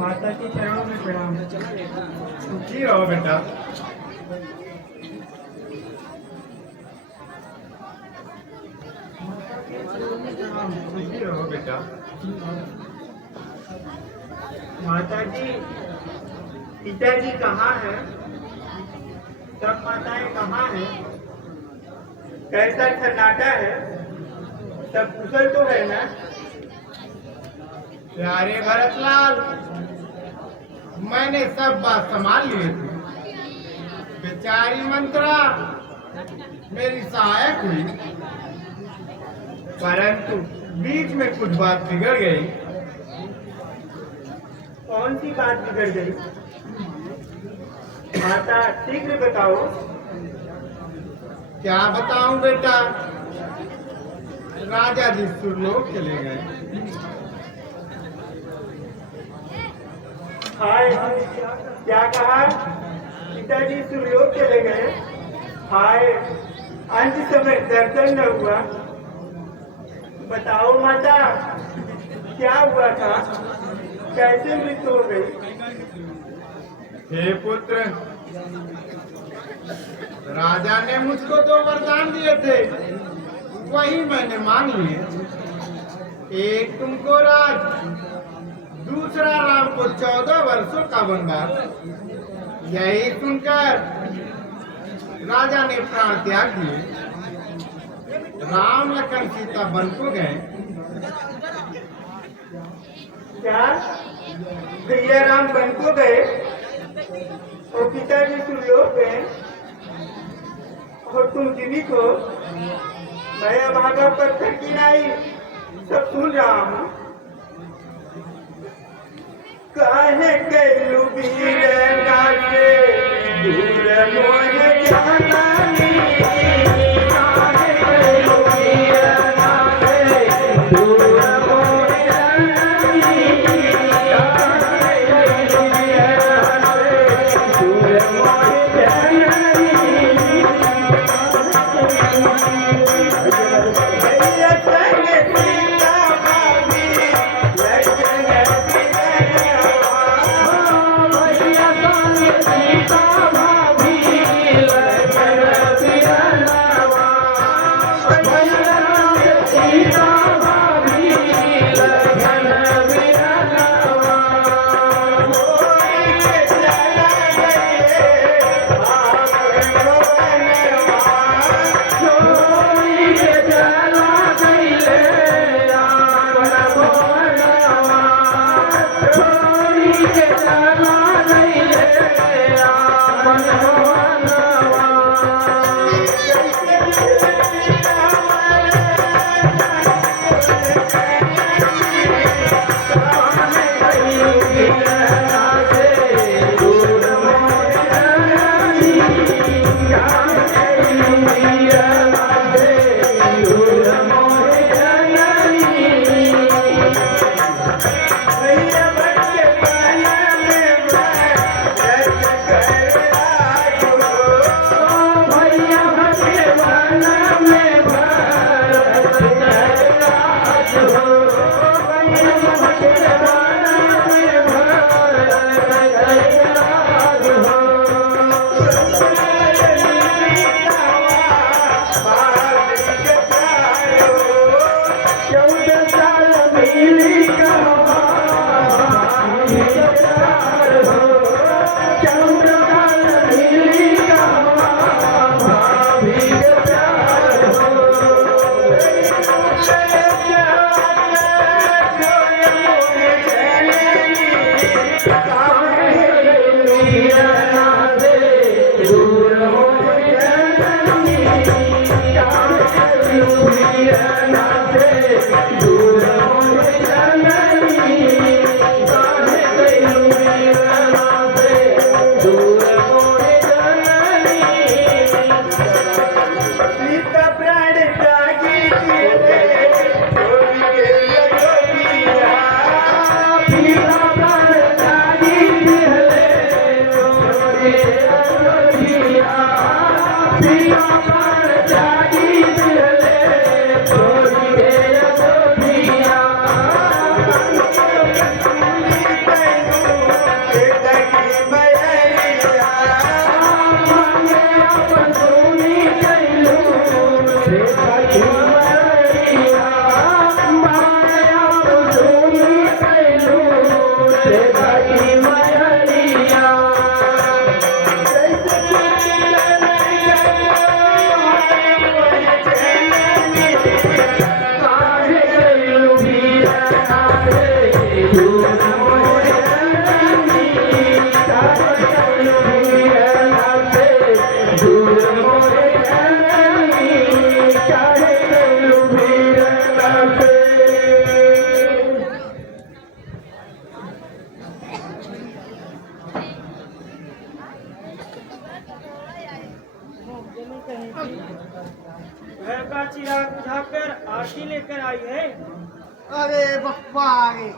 माता के चरणों में प्रणाम। सुखी रहो बेटा। सुखी रहो बेटा। माता जी, पिताजी कहाँ हैं? सब माताएं कहाँ हैं? कैसा सन्नाटा है? सब कुशल तो है ना? प्यारे भरतलाल, मैंने सब बात संभाल ली थी। बेचारी मंत्रा मेरी सहायक हुई, परंतु बीच में कुछ बात बिगड़ गई। कौन सी बात बिगड़ गई? माता शीघ्र बताओ। क्या बताऊं बेटा, राजा जी सुरलोक चले गए। हाय, क्या कहा? पिताजी सुरलोक चले गए? हाय, अंत समय दर्शन न हुआ। बताओ माता, क्या हुआ था? कैसे मृत्यु हो गई? हे पुत्र, राजा ने मुझको 2 वरदान दिए थे, वही मैंने मान लिए। एक तुमको राज, दूसरा राम को 14 वर्षों का वनवास। यही सुनकर राजा ने प्राण त्याग दिए। राम लखन सीता वन को गए। क्या भैया राम वन को गए और पिताजी सुरलोक गए और तुम जीवित हो? मैं अभागा पत्थर की नाई सब सुन रहा हूँ। काहे कैलू वीरना से दूर मोह जानानी। काहे कैलू वीरना से दूर मोह जानानी। काहे कैलू वीरना से दूर मोह जानानी। भैया संग सीता भाभी लक्ष्मण सीता भाभी है? अरे बप्पा रे,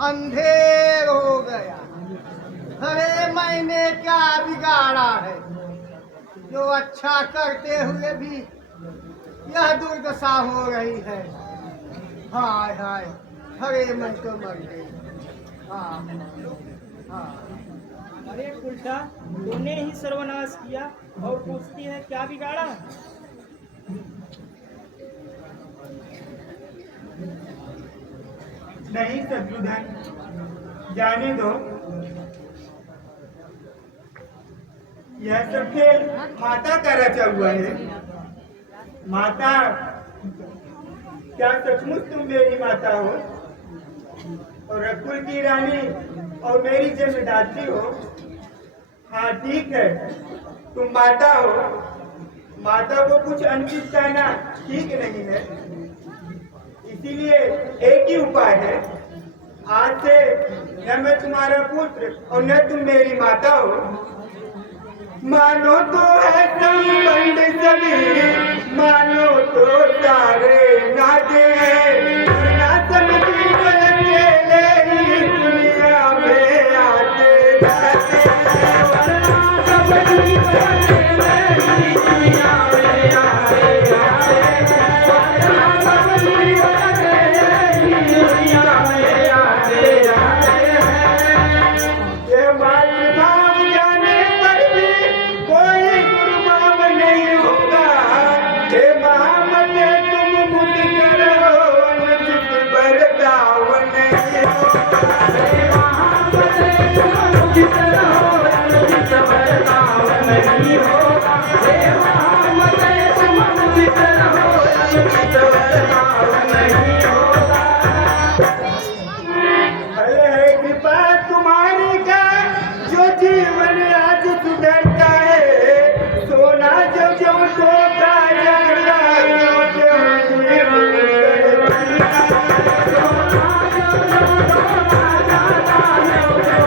अंधेर हो गया। अरे मैंने क्या बिगाड़ा है जो अच्छा करते हुए भी यह दुर्दशा हो रही है। हाय हाय, अरे मैं तो मर गई। हाँ हाँ, अरे उल्टा तूने ही सर्वनाश किया और पूछती है क्या बिगाड़ा? नहीं शत्रुधन, जाने दो। यह सब खेल माता का रचा हुआ है। माता, क्या सचमुच तुम मेरी माता हो और रघुकुल की रानी और मेरी जन्मदात्री हो? हाँ ठीक है, तुम माता हो। माता को कुछ अनुचित कहना ठीक नहीं है, इसीलिए एक ही उपाय है। आज से न मैं तुम्हारा पुत्र और न तुम मेरी माता हो। मानो तो है संबंध सभी, मानो तो सारे नाते हैं। ना समझी बन अकेले ही दुनिया में आते जाते हैं। वरना समझी बन अकेले ही दुनिया में आते जाते हैं। वरना समझी बन अकेले ही दुनिया में आते जाते हैं। ये मातृभाव जाने पर भी कोई गुरुभाव नहीं होगा। हे महामते तुम मुझ करो, अनुचित बर्ताव नहीं होगा। हे महामते तुम मुझ करो, अनुचित बर्ताव नहीं होगा। हे महामते तुम मुझ करो, अनुचित बर्ताव नहीं होगा। है कृपा तुम्हारी का जो जीवन आज सुधरता है। सोना जो जो धोखा जाता जो जो जीवन करता। सोना जो जो धोखा जाता जो जो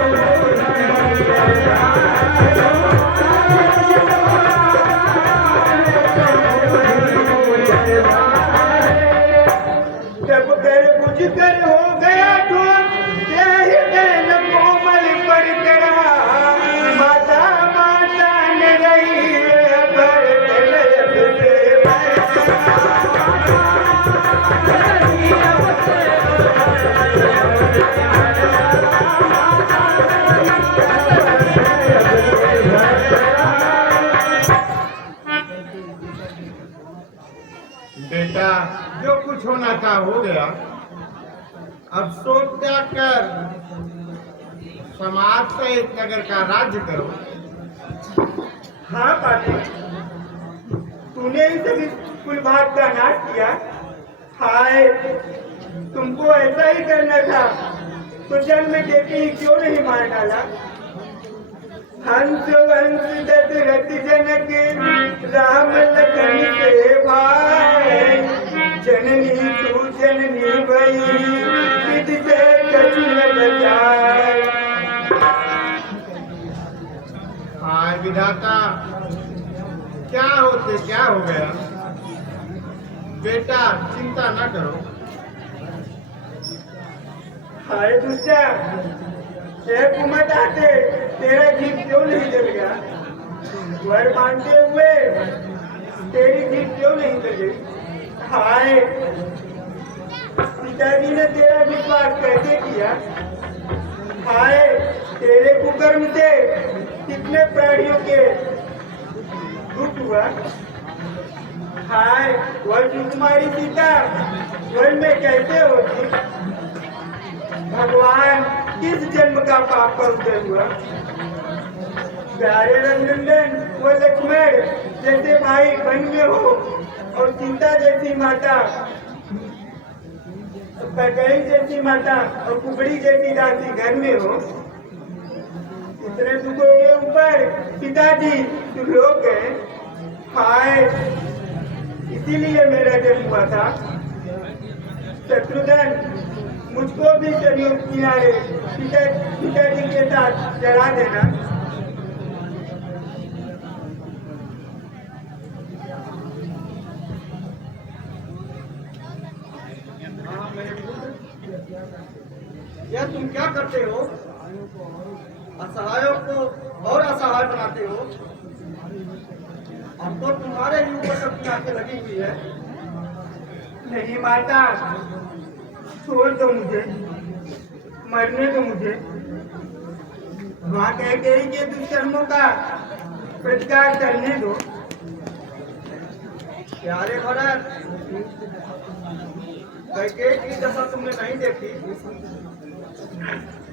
जब कर बुझ कर हो गया ठोस, यही देन कोमल पर चढ़ा। माता माता ने रही है भर तलयत से बेटा, जो कुछ होना था हो गया। अब शोक त्याग कर समाज सहित नगर का राज्य करो। हाँ पापी, तूने ही सभी कुल भाग का नाश किया। हाय, तुमको ऐसा ही करना था तो जन्म देते ही क्यों नहीं मार डाला? हंस वंश दशरथ जनक राम लखन से भाई। जननी तू जननी भई, विधि से कछु न बचाए। हाय विधाता, क्या होते क्या हो गया। बेटा चिंता न करो। हाय दुष्टा, एक कुमत आते तेरा जीव क्यों नहीं जल गया? वर मानते हुए तेरी जीव क्यों नहीं जल गई? हाय, पिताजी ने तेरा विश्वास कैसे किया? हाय, तेरे कुकर्म से कितने प्राणियों के दुख हुआ। हाय, वह सुकुमारी सीता वन में कैसे होगी? भगवान किस जन्म का पाप का उदय हुआ? प्यारे रघुनंदन वो लक्ष्मण जैसे भाई वन में हो और सीता जैसी माता, कैकेयी जैसी माता और कुकड़ी जैसी दासी घर में हो। इतने दुखों के ऊपर पिताजी सुलोक गए। हाय, इसीलिए मेरा जन्म हुआ था। शत्रुधन, मुझको भी सरयू किनारे पिताजी के साथ चढ़ा देना। यह तुम क्या करते हो? असहायों को और असहाय बनाते हो। अब तो तुम्हारे ही ऊपर सबकी आंखें लगी हुई है। नहीं माता, छोड़ दो मुझे, मरने दो मुझे। वहाँ कह गई कि दुष्कर्मों का प्रतिकार करने दो। प्यारे भरत, कैकेयी की दशा तुमने नहीं देखी।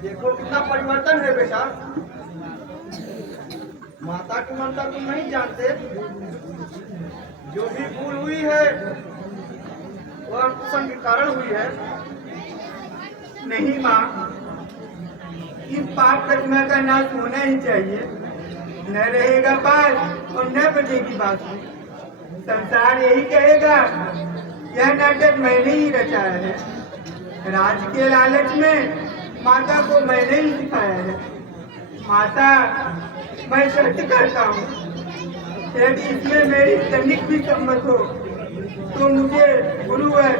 देखो कितना परिवर्तन है बेटा। माता की ममता तुम नहीं जानते। जो भी भूल हुई है वह कुसंग के कारण हुई है। नहीं माँ, इस पाप प्रतिमा का नाश होना ही चाहिए। न रहेगा पाप और न बचेगी बात। संसार यही कहेगा यह नाटक मैंने ही रचाया है। राज के लालच में माता को मैंने ही सिखाया है। माता, मैं सत्य करता हूँ, यदि इसमें मेरी तनिक भी सम्मत हो तो मुझे गुरुवध,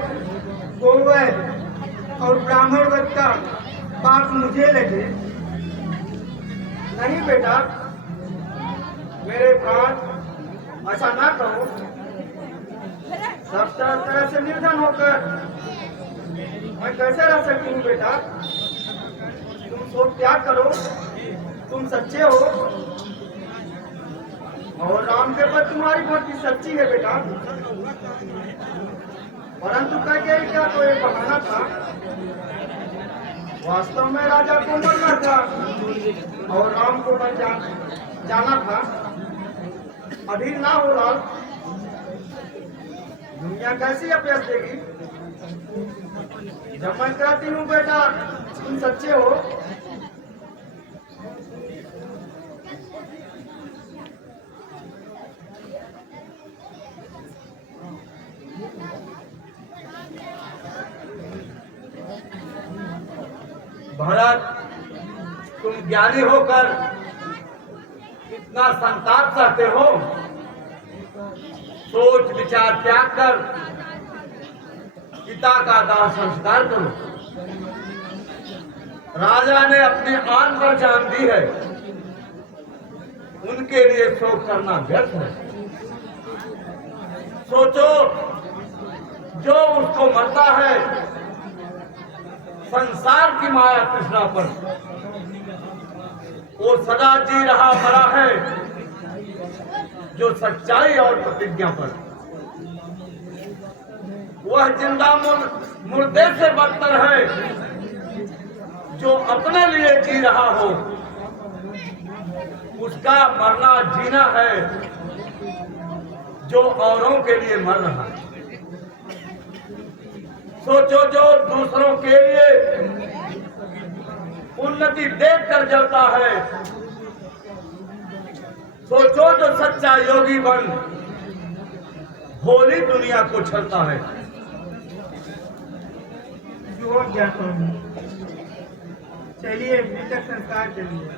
गोवध और ब्राह्मणवध का पाप मुझे लगे। नहीं बेटा, मेरे प्राण, ऐसा ना कहो। सब तरह से निर्धन होकर मैं कैसे रह सकती हूँ बेटा? तुम शोक त्याग करो। तुम सच्चे हो और राम के पर तुम्हारी भक्ति सच्ची है बेटा। परंतु कैकेयी का तो एक बहाना था। वास्तव में राजा को मरना था और राम को मर जाना था। अधीर ना हो लाल, दुनिया कैसी अभ्यास देगी? जब मैं कहती हूँ बेटा तुम सच्चे हो, भरत, तुम ज्ञानी होकर इतना संताप सहते हो। सोच विचार त्याग कर पिता का दाह संस्कार करो। राजा ने अपने आन पर जान दी है, उनके लिए शोक करना व्यर्थ है। सोचो, जो उसको मरता है संसार की माया तृष्णा पर, वो सदा जी रहा मरा है जो सच्चाई और प्रतिज्ञा पर। वह जिंदा मुर्दे से बदतर है जो अपने लिए जी रहा हो। उसका मरना जीना है जो औरों के लिए मर रहा है। सोचो, जो दूसरों के लिए उन्नति देख कर जलता है। सोचो, जो सच्चा योगी बन भोली दुनिया को छलता है। जो ज्ञाता हूँ, चलिए मृतक संस्कार चलिए।